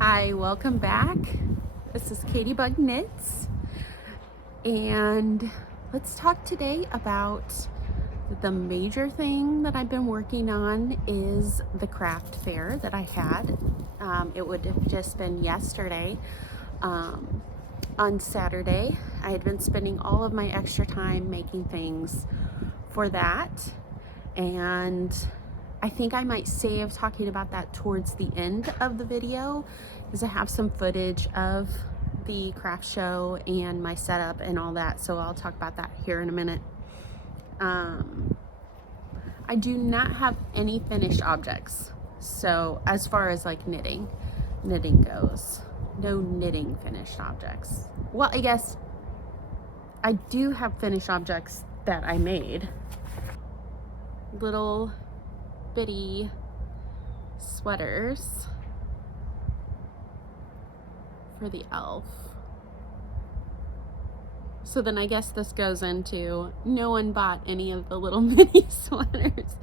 Hi, welcome back. This is KatieBug Knits, and let's talk today about the major thing that I've been working on is the craft fair that I had. It would have just been yesterday. On Saturday, I had been spending all of my extra time making things for that, and I think I might save talking about that towards the end of the video because I have some footage of the craft show and my setup and all that, so I'll talk about that here in a minute. I do not have any finished objects, so as far as like knitting goes, no knitting finished objects. Well, I guess I do have finished objects that I made. Little bitty sweaters for the elf. So then I guess this goes into no one bought any of the little mini sweaters.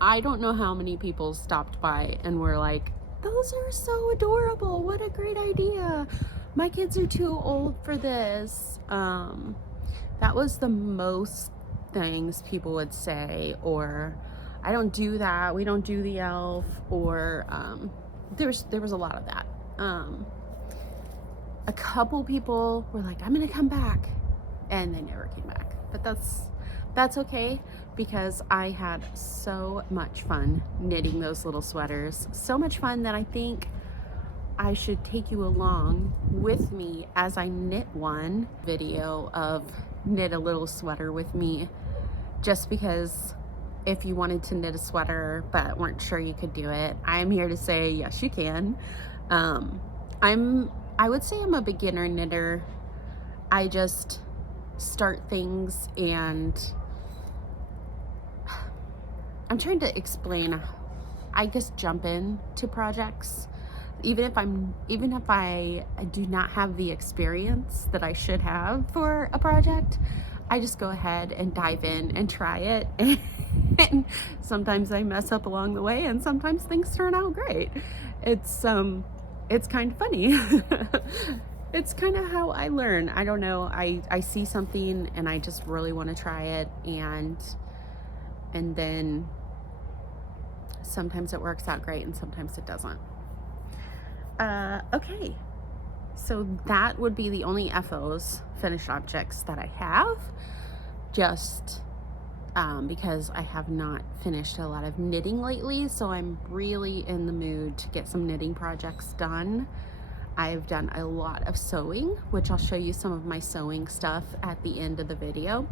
I don't know how many people stopped by and were like, those are so adorable, what a great idea, my kids are too old for this. That was the most things people would say, or I don't do that, we don't do the elf, or there was a lot of that. A couple people were like, I'm gonna come back, and they never came back, but that's okay because I had so much fun knitting those little sweaters. So much fun that I think I should take you along with me as I knit one video of knit a little sweater with me, just because if you wanted to knit a sweater but weren't sure you could do it, I'm here to say yes you can. I would say I'm a beginner knitter. I just start things and I'm trying to explain, I just jump into projects even if I do not have the experience that I should have for a project. I just go ahead and dive in and try it, and sometimes I mess up along the way and sometimes things turn out great. It's kind of funny. It's kind of how I learn. I don't know, I see something and I just really want to try it, and then sometimes it works out great and sometimes it doesn't. Okay, so that would be the only FOs, finished objects, that I have, just because I have not finished a lot of knitting lately, so I'm really in the mood to get some knitting projects done. I've done a lot of sewing, which I'll show you some of my sewing stuff at the end of the video.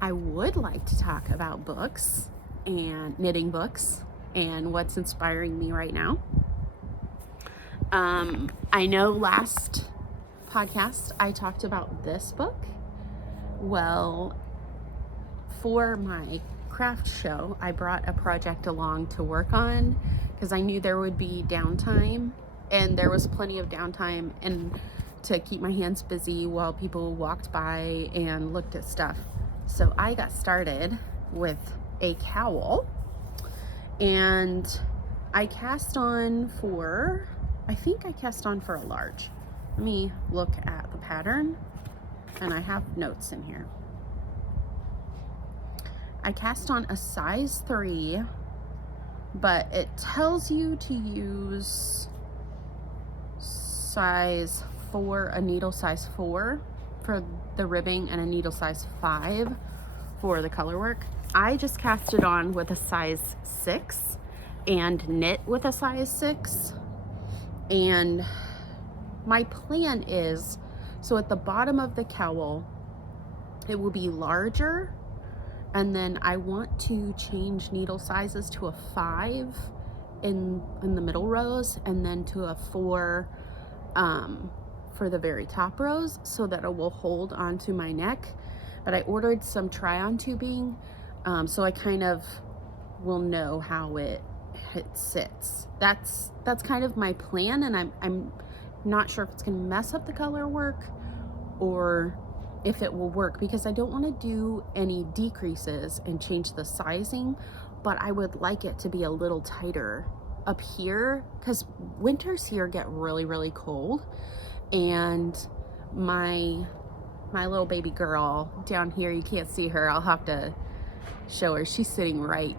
I would like to talk about books and knitting books and what's inspiring me right now. I know last podcast I talked about this book. Well, for my craft show, I brought a project along to work on because I knew there would be downtime, and there was plenty of downtime and to keep my hands busy while people walked by and looked at stuff. So I got started with a cowl, and I cast on for, I think I cast on for a large. Let me look at the pattern, and I have notes in here. I cast on a size 3, but it tells you to use size 4, a needle size 4 for the ribbing and a needle size 5 for the color work. I just cast it on with a size 6 and knit with a size 6. And my plan is, so at the bottom of the cowl, it will be larger, and then I want to change needle sizes to a 5 in the middle rows, and then to a 4 for the very top rows, so that it will hold onto my neck. But I ordered some try-on tubing, so I kind of will know how it sits. That's kind of my plan, and I'm not sure if it's gonna mess up the color work or if it will work, because I don't want to do any decreases and change the sizing, but I would like it to be a little tighter up here, because winters here get really, really cold, and my little baby girl down here, you can't see her, I'll have to show her. She's sitting right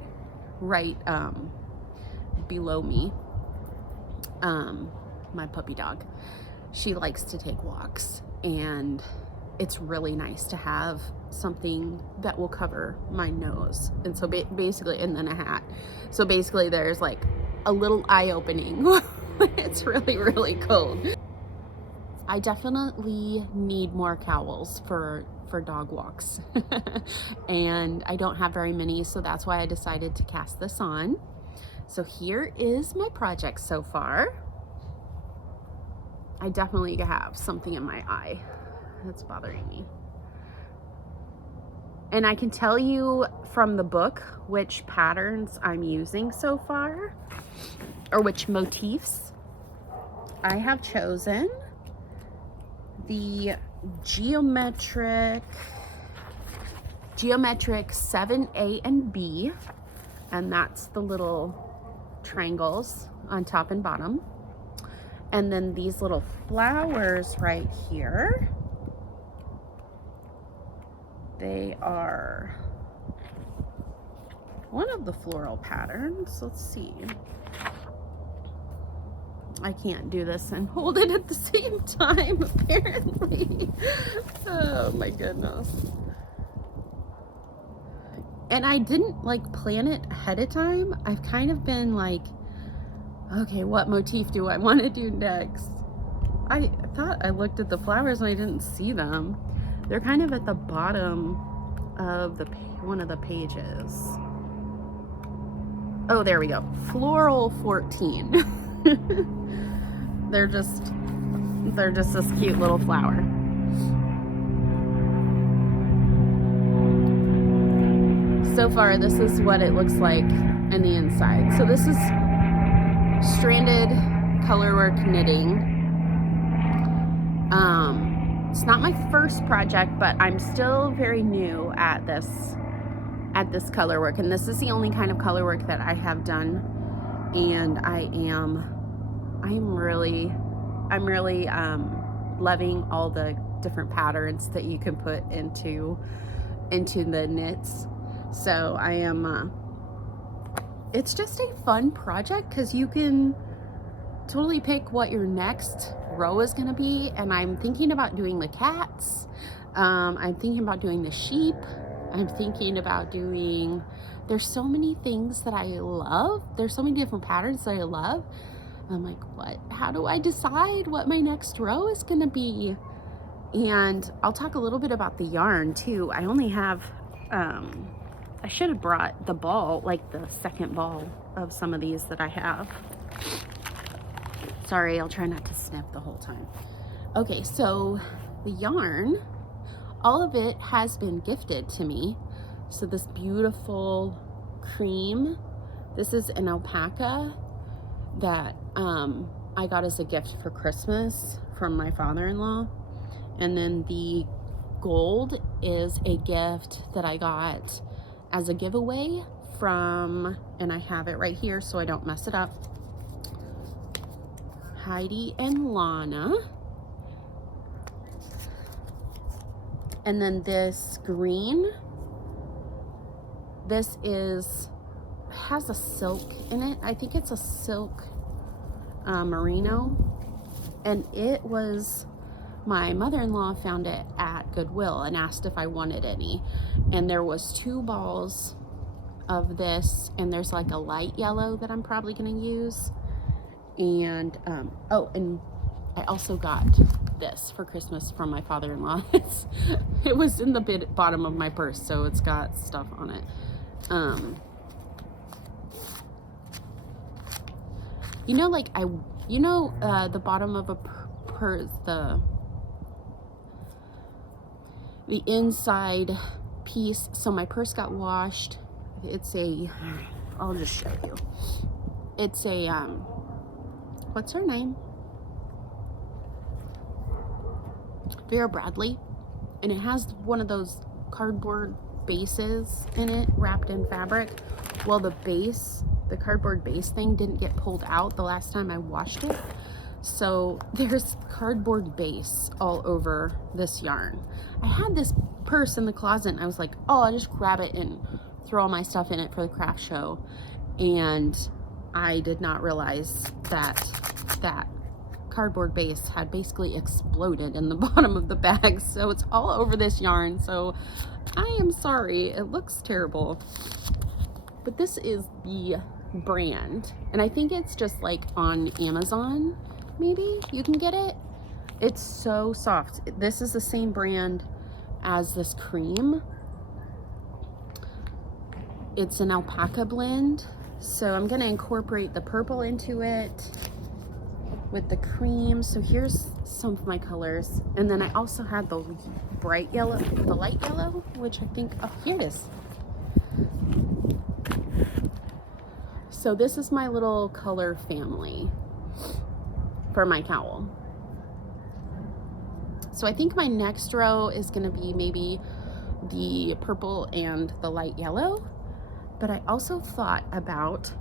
below me. My puppy dog, she likes to take walks, and it's really nice to have something that will cover my nose, and so basically, and then a hat. So basically there's like a little eye opening when it's really, really cold. I definitely need more cowls for dog walks and I don't have very many, so that's why I decided to cast this on. So here is my project so far. I definitely have something in my eye that's bothering me. And I can tell you from the book which patterns I'm using so far, or which motifs. I have chosen the geometric 7A and B, and that's the little triangles on top and bottom. And then these little flowers right here, they are one of the floral patterns. Let's see. I can't do this and hold it at the same time, apparently. Oh my goodness. And I didn't like plan it ahead of time. I've kind of been like, okay, what motif do I want to do next? I thought I looked at the flowers and I didn't see them. They're kind of at the bottom of the one of the pages. Oh, there we go. Floral 14. They're just this cute little flower. So far, this is what it looks like in the inside. So this is stranded colorwork knitting. It's not my first project, but I'm still very new at this colorwork, and this is the only kind of colorwork that I have done, and I'm really loving all the different patterns that you can put into the knits. So I am it's just a fun project because you can totally pick what your next row is going to be. And I'm thinking about doing the cats, I'm thinking about doing the sheep, I'm thinking about doing, there's so many things that I love, there's so many different patterns that I love. I'm like, how do I decide what my next row is going to be? And I'll talk a little bit about the yarn too. I only have I should have brought the ball, like the second ball of some of these that I have. Sorry, I'll try not to snip the whole time. Okay, so the yarn, all of it has been gifted to me. So this beautiful cream, this is an alpaca that I got as a gift for Christmas from my father-in-law. And then the gold is a gift that I got as a giveaway from, and I have it right here so I don't mess it up, Heidi and Lana. And then this green, this has a silk in it. I think it's a silk merino, and it was, my mother-in-law found it at Goodwill and asked if I wanted any, and there was 2 balls of this, and there's like a light yellow that I'm probably going to use. And oh, and I also got this for Christmas from my father-in-law. It was in the bottom of my purse, so it's got stuff on it. You know, like the bottom of a purse, the inside piece. So my purse got washed. It's a, I'll just show you. It's a, what's her name? Vera Bradley. And it has one of those cardboard bases in it, wrapped in fabric. Well, the base the cardboard base thing didn't get pulled out the last time I washed it. So there's cardboard base all over this yarn. I had this purse in the closet and I was like, oh, I'll just grab it and throw all my stuff in it for the craft show. And I did not realize that that cardboard base had basically exploded in the bottom of the bag. So it's all over this yarn. So I am sorry, it looks terrible. But this is the brand. And I think it's just like on Amazon. Maybe you can get it. It's so soft. This is the same brand as this cream. It's an alpaca blend. So I'm gonna incorporate the purple into it with the cream. So here's some of my colors. And then I also had the bright yellow, the light yellow, which I think, oh, here it is. So this is my little color family for my cowl. So I think my next row is gonna be maybe the purple and the light yellow. But I also thought about,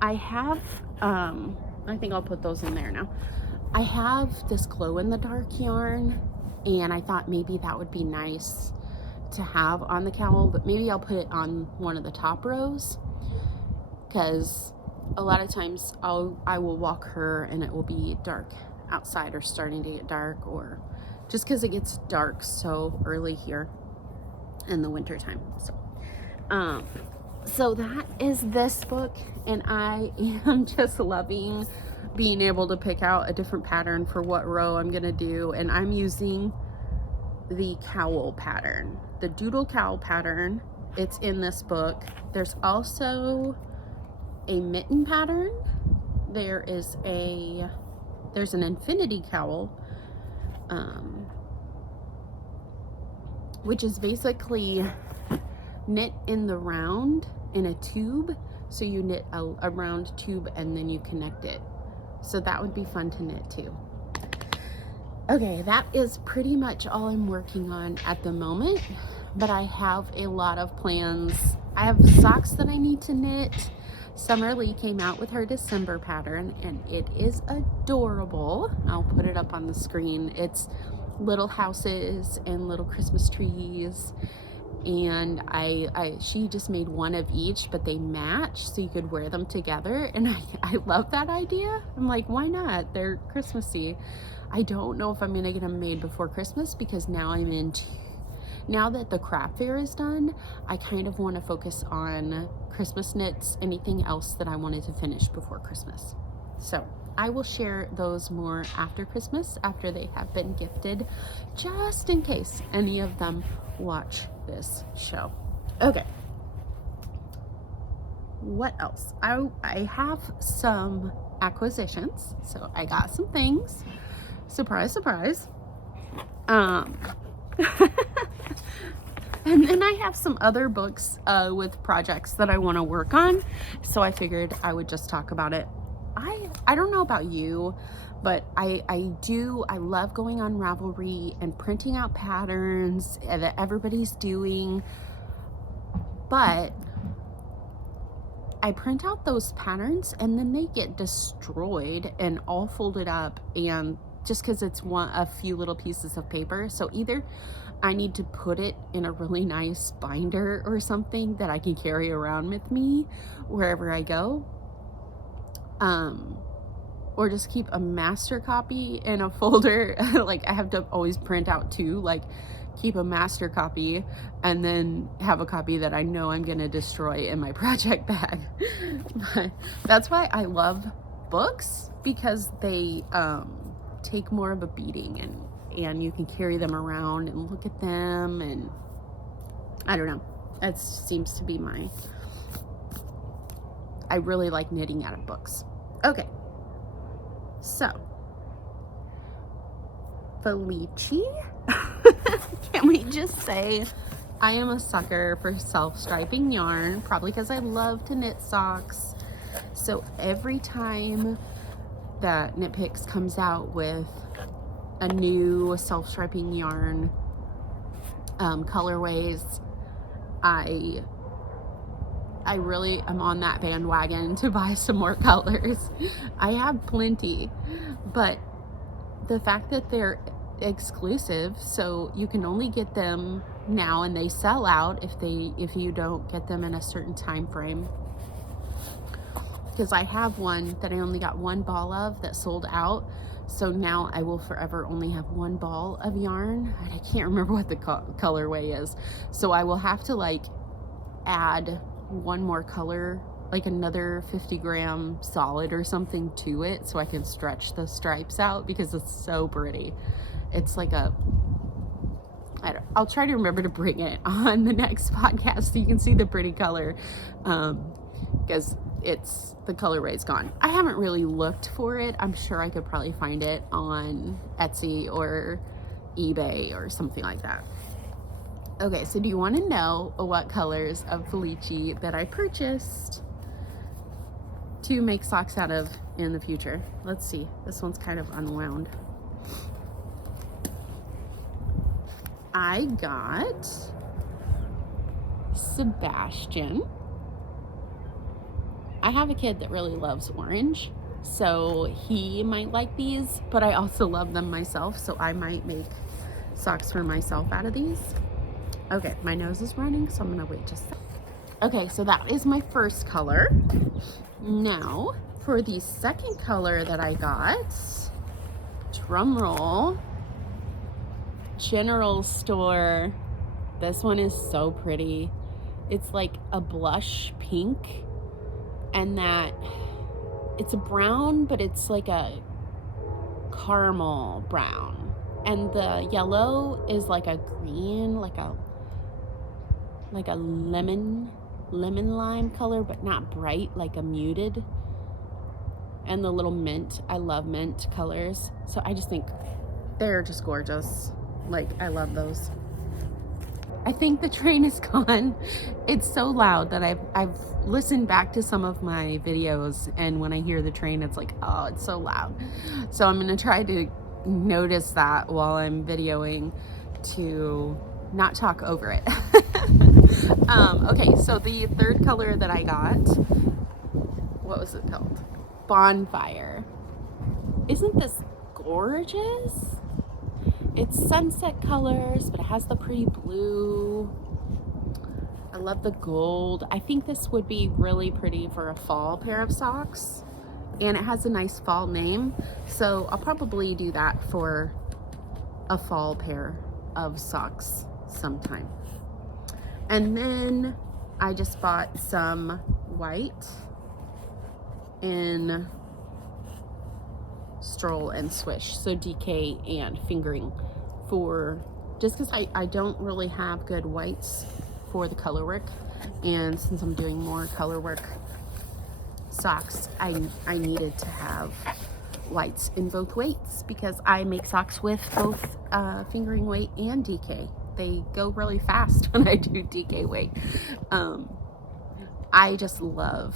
I have, I think I'll put those in there now. I have this glow in the dark yarn and I thought maybe that would be nice to have on the cowl, but maybe I'll put it on one of the top rows, because a lot of times I will walk her and it will be dark outside or starting to get dark, or just because it gets dark so early here in the winter time. So that is this book, and I am just loving being able to pick out a different pattern for what row I'm gonna do. And I'm using the cowl pattern, the Doodle Cowl pattern. It's in this book. There's also a mitten pattern. There's an infinity cowl, which is basically knit in the round in a tube. So you knit a round tube and then you connect it. So that would be fun to knit too. Okay, that is pretty much all I'm working on at the moment, but I have a lot of plans. I have socks that I need to knit. Summer Lee came out with her December pattern and it is adorable. I'll put it up on the screen. It's little houses and little Christmas trees, and she just made one of each, but they match so you could wear them together, and I love that idea. I'm like, why not? They're Christmassy. I don't know if I'm gonna get them made before Christmas, because now now that the craft fair is done, I kind of want to focus on Christmas knits, anything else that I wanted to finish before Christmas. So I will share those more after Christmas, after they have been gifted, just in case any of them watch this show. Okay. What else? I have some acquisitions. So I got some things. Surprise, surprise. And then I have some other books with projects that I want to work on. So I figured I would just talk about it. I don't know about you, but I love going on Ravelry and printing out patterns that everybody's doing. But I print out those patterns and then they get destroyed and all folded up, and just because it's a few little pieces of paper. So either I need to put it in a really nice binder or something that I can carry around with me wherever I go, or just keep a master copy in a folder. Like I have to always print out two, like keep a master copy and then have a copy that I know I'm gonna destroy in my project bag. But that's why I love books, because they take more of a beating, and you can carry them around and look at them, and I don't know, it seems to be I really like knitting out of books. Okay, so Felici, can we just say I am a sucker for self-striping yarn, probably because I love to knit socks. So every time that Knit Picks comes out with a new self-striping yarn colorways, I I really am on that bandwagon to buy some more colors. I have plenty, but the fact that they're exclusive, so you can only get them now and they sell out if you don't get them in a certain time frame. Because I have one that I only got one ball of that sold out, so now I will forever only have one ball of yarn, and I can't remember what the colorway is, so I will have to like add one more color, like another 50-gram solid or something to it, so I can stretch the stripes out, because it's so pretty. It's like I'll try to remember to bring it on the next podcast so you can see the pretty color, because the colorway is gone. I haven't really looked for it. I'm sure I could probably find it on Etsy or eBay or something like that. Okay, so do you want to know what colors of Felici that I purchased to make socks out of in the future? Let's see. This one's kind of unwound. I got Sebastian. I have a kid that really loves orange, so he might like these, but I also love them myself, so I might make socks for myself out of these. Okay, my nose is running, so I'm gonna wait just a sec. Okay, so that is my first color. Now, for the second color that I got, drum roll, General Store. This one is so pretty. It's like a blush pink, and that it's a brown, but it's like a caramel brown, and the yellow is like a green, like a lemon lime color, but not bright, like a muted. And the little mint, I love mint colors, so I just think they're just gorgeous. Like, I love those. I think the train is gone. It's so loud that I've listened back to some of my videos, and when I hear the train, it's like, oh, it's so loud. So I'm gonna try to notice that while I'm videoing to not talk over it. Okay, so the third color that I got, what was it called? Bonfire. Isn't this gorgeous? It's sunset colors, but it has the pretty blue. I love the gold. I think this would be really pretty for a fall pair of socks, and it has a nice fall name, so I'll probably do that for a fall pair of socks sometime. And then I just bought some white in Stroll and Swish, so DK and fingering, for just because I don't really have good whites for the color work, and since I'm doing more color work socks, I needed to have whites in both weights, because I make socks with both fingering weight and DK. They go really fast when I do DK weight. I just love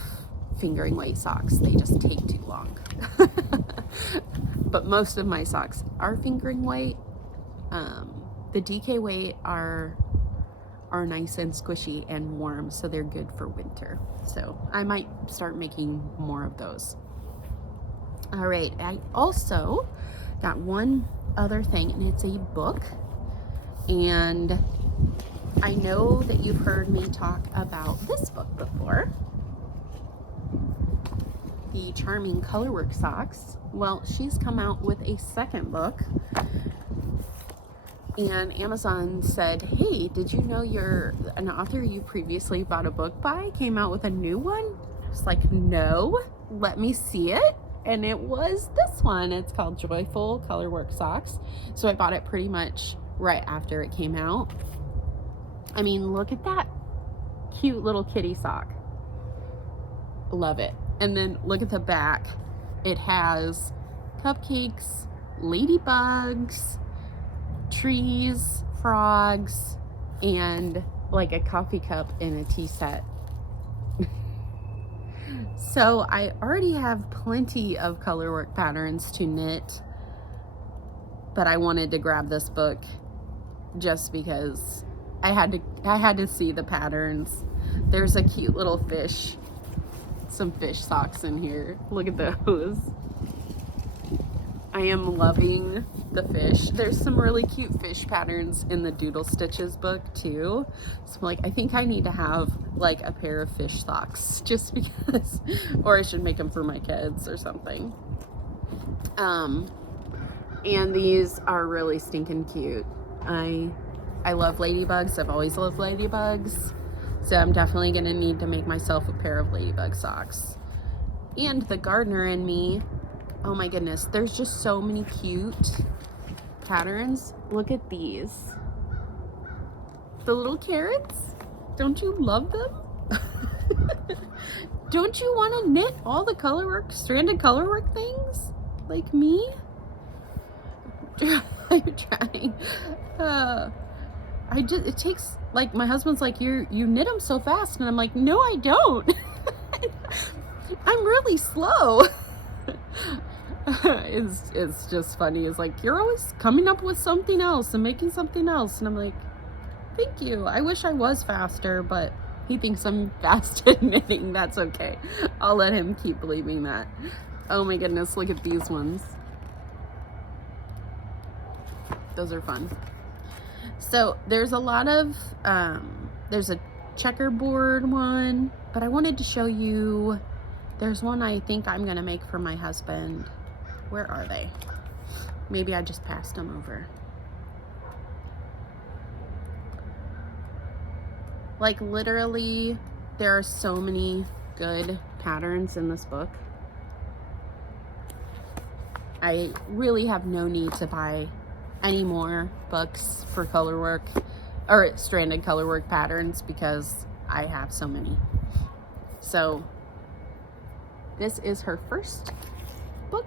fingering weight socks. They just take too long. But most of my socks are fingering weight. The DK weight are nice and squishy and warm, so they're good for winter. So I might start making more of those. All right, I also got one other thing, and it's a book. And I know that you've heard me talk about this book before, the Charming Colorwork Socks. Well, she's come out with a second book, and Amazon said, hey, did you know an author you previously bought a book by came out with a new one? I was like, no, let me see it. And it was this one. It's called Joyful Colorwork Socks. So I bought it pretty much right after it came out. I mean, look at that cute little kitty sock. Love it. And then look at the back. It has cupcakes, ladybugs, trees, frogs, and like a coffee cup in a tea set. So I already have plenty of colorwork patterns to knit, but I wanted to grab this book just because I had to see the patterns. There's a cute little fish, some fish socks in here. Look at those. I am loving the fish. There's some really cute fish patterns in the Doodle Stitches book too. So like, I think I need to have like a pair of fish socks just because, or I should make them for my kids or something. And these are really stinking cute. I love ladybugs. I've always loved ladybugs. So I'm definitely gonna need to make myself a pair of ladybug socks. And the gardener in me, oh my goodness, there's just so many cute patterns. Look at these. The little carrots. Don't you love them? Don't you want to knit all the colorwork, stranded colorwork things like me? I'm trying. It takes, like, my husband's like, you knit them so fast, and I'm like, no, I don't. I'm really slow. It's just funny. It's like, you're always coming up with something else and making something else, and I'm like, thank you. I wish I was faster, but he thinks I'm fast at knitting. That's okay. I'll let him keep believing that. Oh my goodness, look at these ones. Those are fun. So there's a lot of there's a checkerboard one, but I wanted to show you, there's one I think I'm gonna make for my husband. Where are they? Maybe I just passed them over. Like, literally, there are so many good patterns in this book. I really have no need to buy any more books for colorwork or stranded colorwork patterns because I have so many. So this is her first book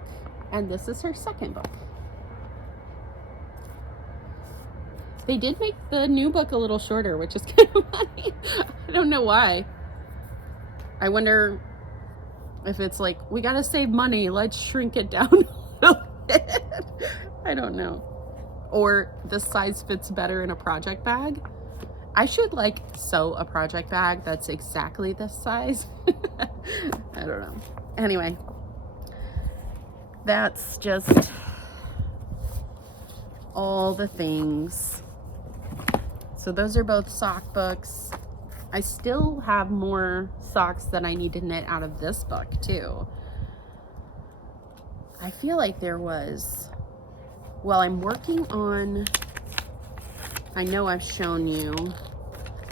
and this is her second book. They did make the new book a little shorter, which is kind of funny. I don't know why. I wonder if it's like, we gotta save money, let's shrink it down a little bit. I don't know. Or this size fits better in a project bag. I should like sew a project bag that's exactly this size. I don't know. Anyway, that's just all the things. So those are both sock books. I still have more socks that I need to knit out of this book too. I feel like there was, well, I'm working on, I know I've shown you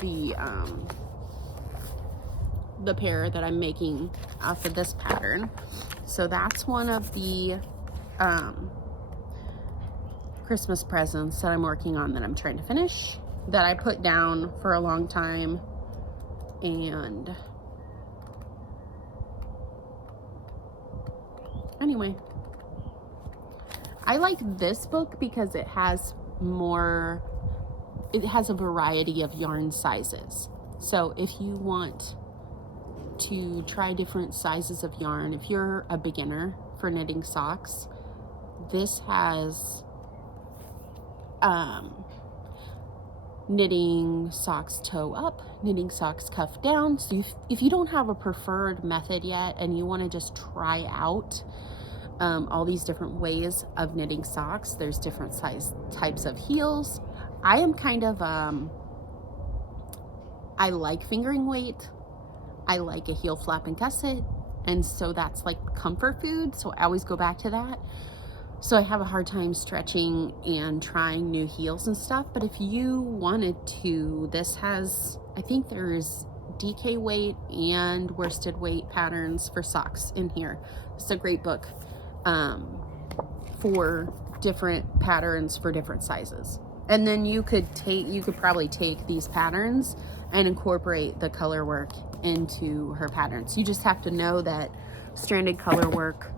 the pair that I'm making off of this pattern. So that's one of the Christmas presents that I'm working on, that I'm trying to finish, that I put down for a long time. And anyway, I like this book because it has more, it has a variety of yarn sizes. So if you want to try different sizes of yarn, if you're a beginner for knitting socks, this has knitting socks toe up, knitting socks cuff down. So if you don't have a preferred method yet and you want to just try out all these different ways of knitting socks, there's different types of heels. I am kind of I like fingering weight. I like a heel flap and gusset, and so that's like comfort food, so I always go back to that. So I have a hard time stretching and trying new heels and stuff. But if you wanted to, this has, I think there's DK weight and worsted weight patterns for socks in here. It's a great book for different patterns for different sizes. And then you could probably take these patterns and incorporate the color work into her patterns. You just have to know that stranded color work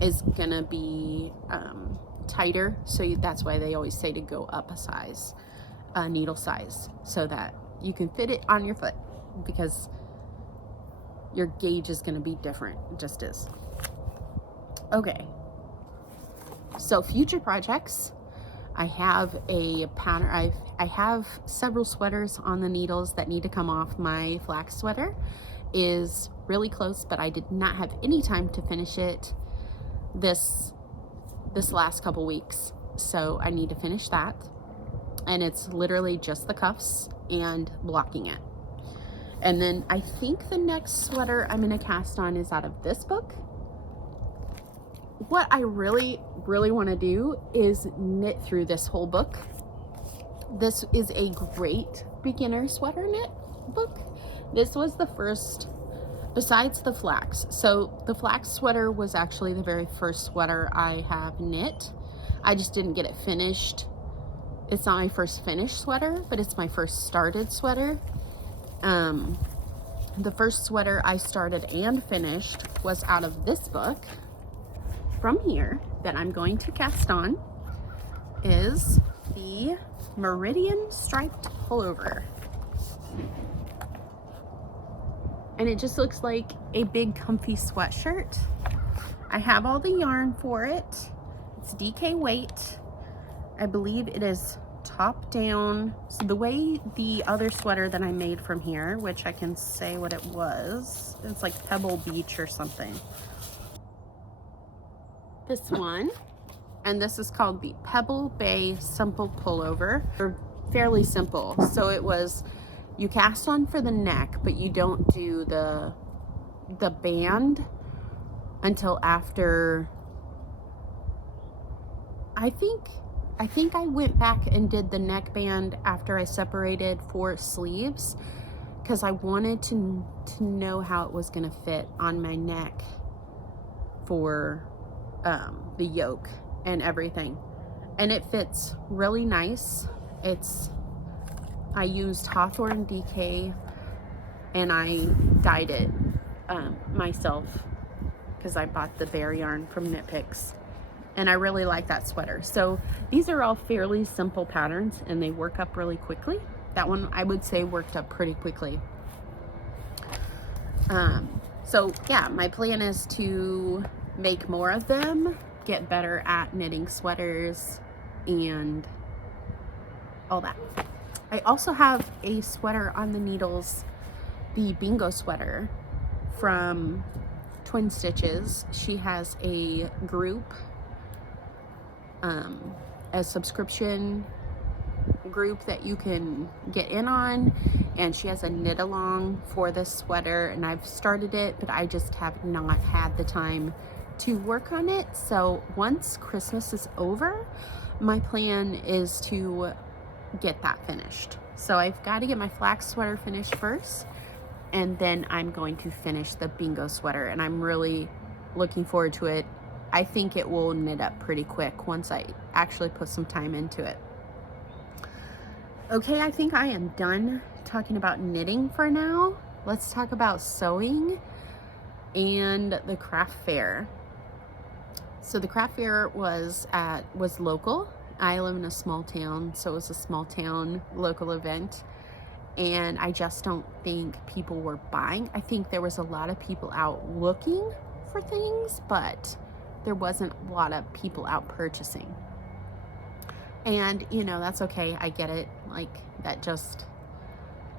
is gonna be tighter, so that's why they always say to go up a size, needle size, so that you can fit it on your foot, because your gauge is gonna be different. It just is. Okay, so future projects, I have a pattern. I have several sweaters on the needles that need to come off. My flax sweater is really close, but I did not have any time to finish it this last couple weeks, so I need to finish that. And it's literally just the cuffs and blocking it. And then I think the next sweater I'm gonna cast on is out of this book. What I really want to do is knit through this whole book. This is a great beginner sweater knit book. This was the first, besides the flax. So the flax sweater was actually the very first sweater I have knit. I just didn't get it finished. It's not my first finished sweater, but it's my first started sweater. The first sweater I started and finished was out of this book. From here, that I'm going to cast on, is the Meridian Striped Pullover. And it just looks like a big comfy sweatshirt. I have all the yarn for it. It's DK weight. I believe it is top down. So the way the other sweater that I made from here, which I can say what it was, it's like Pebble Beach or something. This one, and this is called the Pebble Bay Simple Pullover. They're fairly simple. So it was, you cast on for the neck, but you don't do the band until after, I think I went back and did the neck band after I separated for sleeves, because I wanted to know how it was going to fit on my neck for the yoke and everything, and it fits really nice. I used Hawthorne DK and I dyed it myself, because I bought the bear yarn from Knit Picks, and I really like that sweater. So these are all fairly simple patterns and they work up really quickly. That one I would say worked up pretty quickly. So yeah, my plan is to make more of them, get better at knitting sweaters and all that. I also have a sweater on the needles, the Bingo sweater from Twin Stitches. She has a group, a subscription group that you can get in on, and she has a knit along for this sweater, and I've started it, but I just have not had the time to work on it. So once Christmas is over, my plan is to get that finished. So I've got to get my flax sweater finished first, and then I'm going to finish the Bingo sweater, and I'm really looking forward to it. I think it will knit up pretty quick once I actually put some time into it. Okay, I think I am done talking about knitting for now. Let's talk about sewing and the craft fair. So the craft fair was local. I live in a small town, so it was a small town local event, and I just don't think people were buying. I think there was a lot of people out looking for things, but there wasn't a lot of people out purchasing. And you know, that's okay. I get it. Like, that just,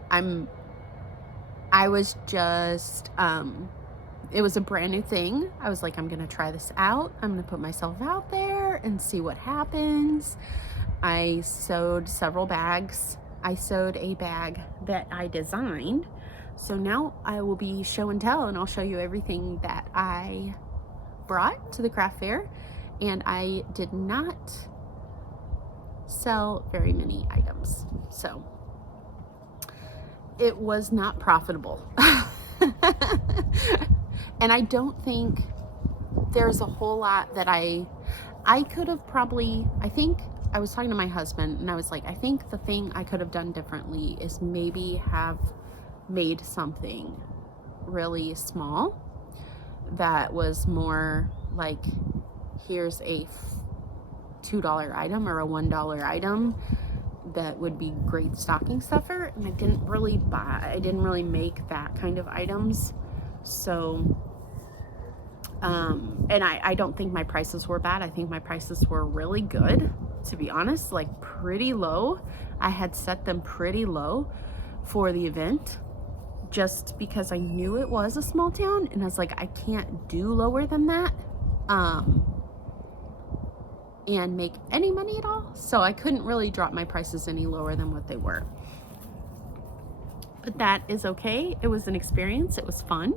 I was just, it was a brand new thing. I was like, I'm gonna try this out. I'm gonna put myself out there and see what happens. I sewed several bags. I sewed a bag that I designed. So now I will be show and tell, and I'll show you everything that I brought to the craft fair. And I did not sell very many items, so it was not profitable. And I don't think there's a whole lot that I could have probably, I think I was talking to my husband and I was like, I think the thing I could have done differently is maybe have made something really small that was more like, here's a $2 item or a $1 item that would be great stocking stuffer. And I didn't really make that kind of items. So And I don't think my prices were bad. I think my prices were really good, to be honest, like pretty low. I had set them pretty low for the event just because I knew it was a small town, and I was like, I can't do lower than that and make any money at all. So I couldn't really drop my prices any lower than what they were. But that is okay. It was an experience. It was fun.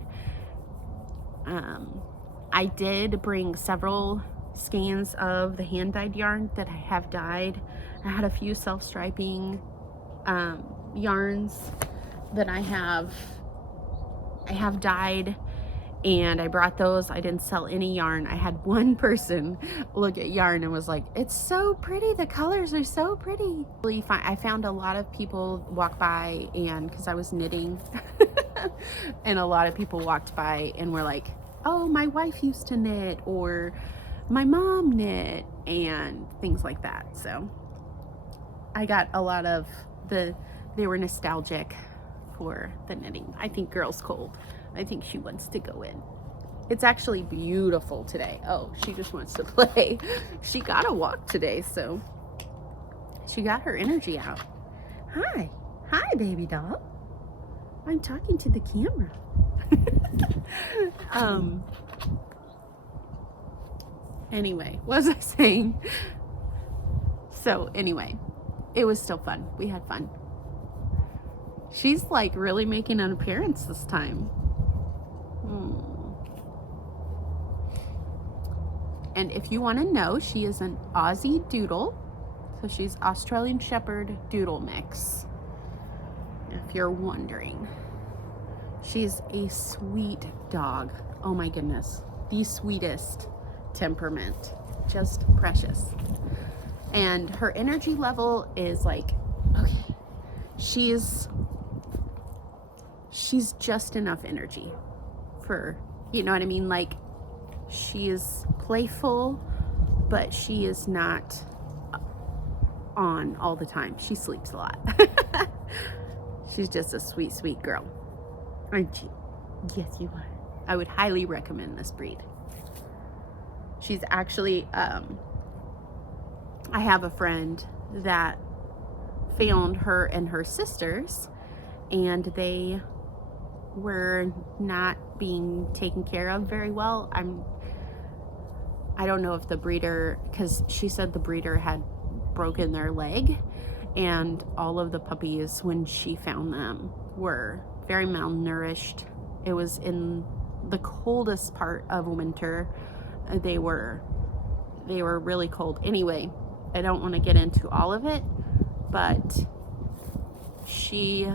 I did bring several skeins of the hand-dyed yarn that I have dyed. I had a few self-striping yarns that I have dyed, and I brought those. I didn't sell any yarn. I had one person look at yarn and was like, it's so pretty, the colors are so pretty. Really fun. I found a lot of people walk by, and because I was knitting and a lot of people walked by and were like, oh, my wife used to knit, or my mom knit, and things like that. So I got a lot of they were nostalgic for the knitting. I think Girl's cold. I think she wants to go in. It's actually beautiful today. Oh, she just wants to play. She got a walk today, so she got her energy out. Hi. Hi, baby doll. I'm talking to the camera. Anyway, what was I saying? So anyway, it was still fun. We had fun. She's like really making an appearance this time. And if you want to know, she is an Aussie Doodle. So she's Australian Shepherd Doodle mix, if you're wondering. She's a sweet dog. Oh my goodness. The sweetest temperament. Just precious. And her energy level is like, okay, she's just enough energy for, you know what I mean? Like, she is playful, but she is not on all the time. She sleeps a lot. She's just a sweet, sweet girl. Aren't you? Yes, you are. I would highly recommend this breed. She's actually, I have a friend that found her and her sisters, and they were not being taken care of very well. I don't know if the breeder, because she said the breeder had broken their leg, and all of the puppies, when she found them, were very malnourished. It was in the coldest part of winter. They were really cold. Anyway, I don't want to get into all of it, but she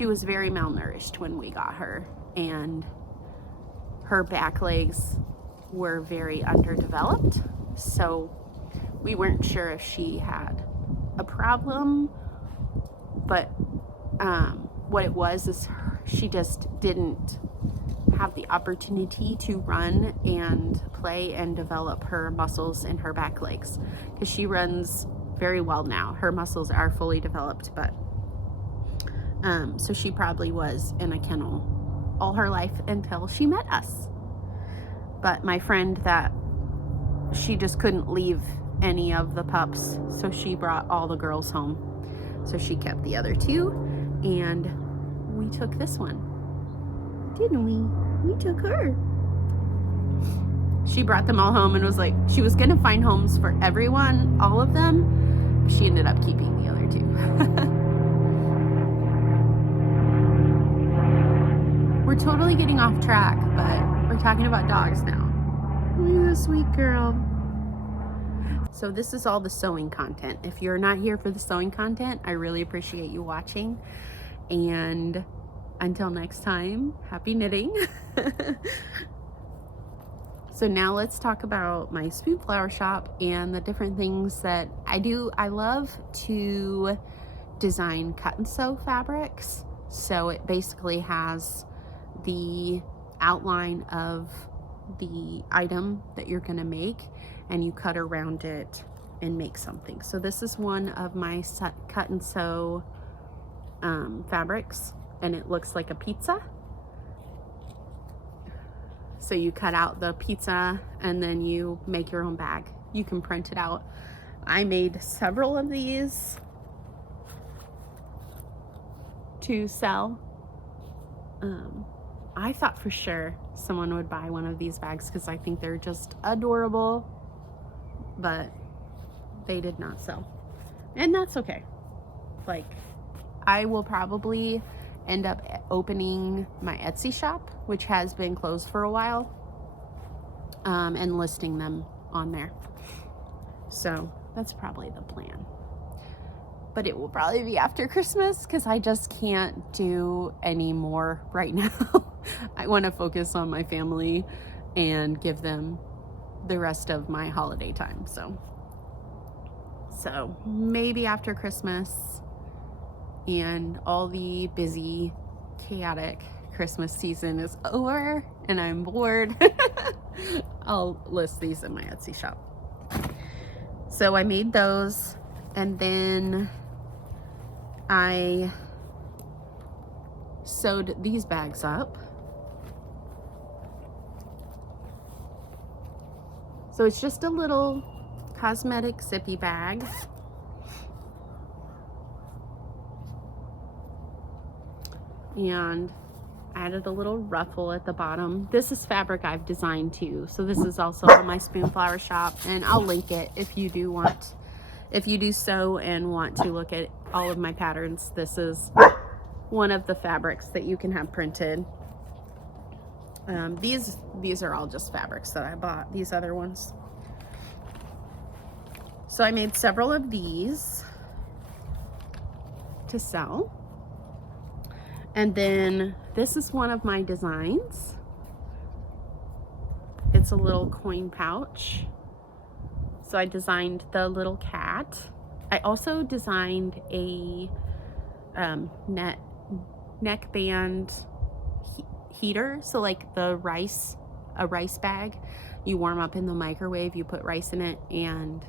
was very malnourished when we got her, and her back legs were very underdeveloped, so we weren't sure if she had a problem, but what it was is she just didn't have the opportunity to run and play and develop her muscles in her back legs, because she runs very well now. Her muscles are fully developed, but so she probably was in a kennel all her life until she met us. But my friend, that she just couldn't leave any of the pups, so she brought all the girls home. So she kept the other two, and we took this one, didn't we? We took her. She brought them all home and was like, she was gonna find homes for everyone, all of them. She ended up keeping the other two. We're totally getting off track, but we're talking about dogs now. You're a sweet girl. So this is all the sewing content. If you're not here for the sewing content, I really appreciate you watching. And until next time, happy knitting. So now let's talk about my spoonflower shop and the different things that I do. I love to design cut and sew fabrics. So it basically has the outline of the item that you're gonna make, and you cut around it and make something. So this is one of my cut and sew fabrics, and it looks like a pizza. So So you cut out the pizza and then you make your own bag. You can print it out. I made several of these to sell. I thought for sure someone would buy one of these bags because I think they're just adorable, but they did not sell. And that's okay. Like, I will probably end up opening my Etsy shop, which has been closed for a while, and listing them on there. So that's probably the plan. But it will probably be after Christmas because I just can't do any more right now. I want to focus on my family and give them the rest of my holiday time. So maybe after Christmas and all the busy, chaotic Christmas season is over and I'm bored, I'll list these in my Etsy shop. So I made those, and then I sewed these bags up. So it's just a little cosmetic zippy bag. And added a little ruffle at the bottom. This is fabric I've designed too. So this is also on my Spoonflower shop, and I'll link it if you do sew and want to look at all of my patterns. This is one of the fabrics that you can have printed. These are all just fabrics that I bought, these other ones. So I made several of these to sell. And then this is one of my designs. It's a little coin pouch. So I designed the little cat. I also designed a neckband heater. So like a rice bag, you warm up in the microwave, you put rice in it, and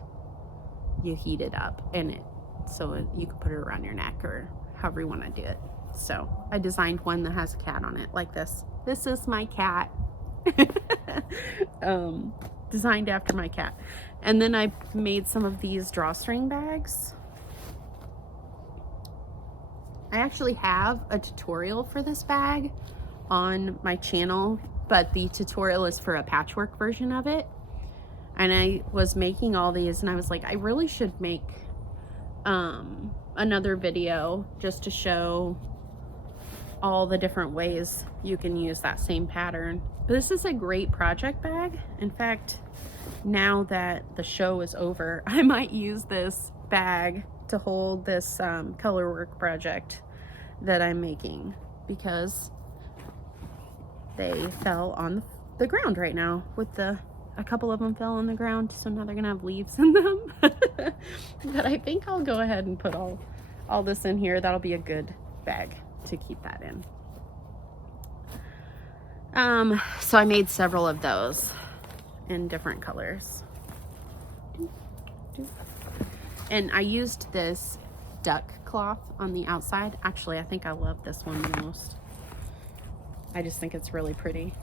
you heat it up, and so you can put it around your neck or however you want to do it. So I designed one that has a cat on it, like this. This is my cat. Designed after my cat. And then I made some of these drawstring bags. I actually have a tutorial for this bag on my channel, but the tutorial is for a patchwork version of it. And I was making all these, and I was like, I really should make another video just to show all the different ways you can use that same pattern. But this is a great project bag. In fact, now that the show is over, I might use this bag to hold this colorwork project that I'm making, because they fell on the ground right now. A couple of them fell on the ground, so now they're gonna have leaves in them. But I think I'll go ahead and put all this in here. That'll be a good bag to keep that in. So I made several of those in different colors. And I used this duck cloth on the outside. Actually, I think I love this one the most. I just think it's really pretty.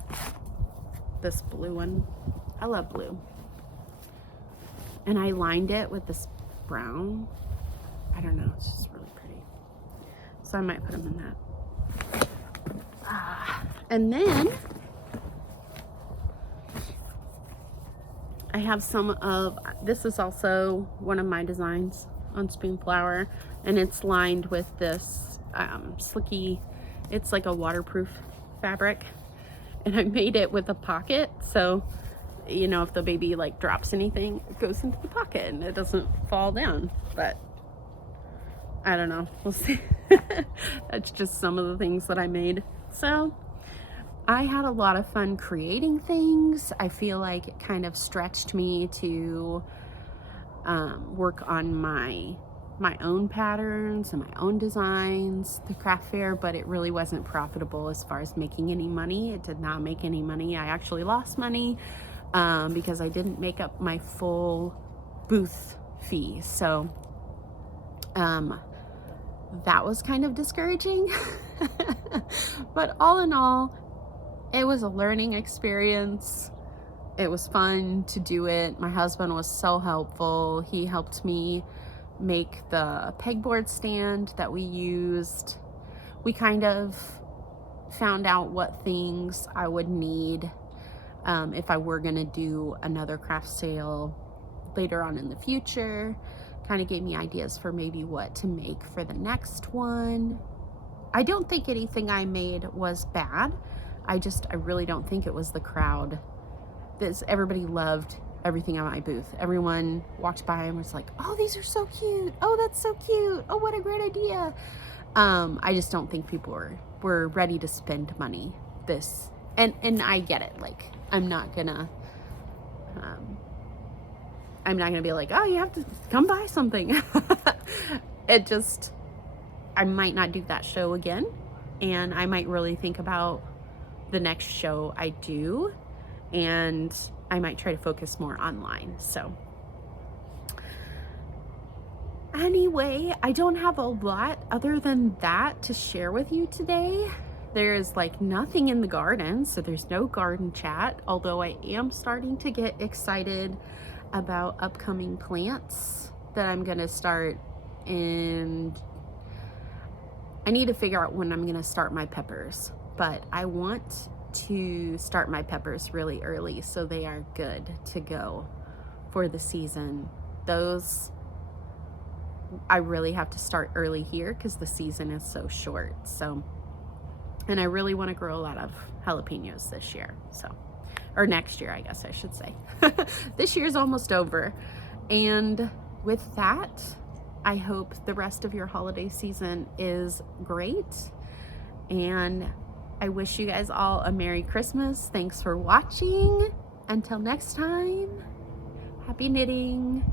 This blue one. I love blue. And I lined it with this brown. I don't know, it's just really pretty. So I might put them in that. And then I have some of, this is also one of my designs on Spoonflower, and it's lined with this slicky, it's like a waterproof fabric, and I made it with a pocket, so you know, if the baby like drops anything, it goes into the pocket and it doesn't fall down. But I don't know, we'll see. That's just some of the things that I made. So I had a lot of fun creating things. I feel like it kind of stretched me to work on my own patterns and my own designs, the craft fair, but it really wasn't profitable as far as making any money. It did not make any money. I actually lost money because I didn't make up my full booth fee. So that was kind of discouraging. But all in all, it was a learning experience. It was fun to do it. My husband was so helpful. He helped me make the pegboard stand that we used. We kind of found out what things I would need if I were gonna do another craft sale later on in the future. Kind of gave me ideas for maybe what to make for the next one. I don't think anything I made was bad. I really don't think it was the crowd. Everybody loved everything on my booth. Everyone walked by and was like, oh, these are so cute. Oh, that's so cute. Oh, what a great idea. I just don't think people were ready to spend money and I get it. Like, I'm not gonna be like, oh, you have to come buy something. I might not do that show again, and I might really think about the next show I do, and I might try to focus more online. So anyway, I don't have a lot other than that to share with you today. There's like nothing in the garden, so there's no garden chat, although I am starting to get excited about upcoming plants that I'm gonna start in. I need to figure out when I'm gonna start my peppers, but I want to start my peppers really early so they are good to go for the season. Those I really have to start early here because the season is so short. So, and I really want to grow a lot of jalapenos this year, or next year, I guess I should say. This year's almost over. And with that, I hope the rest of your holiday season is great. And I wish you guys all a Merry Christmas. Thanks for watching. Until next time, happy knitting.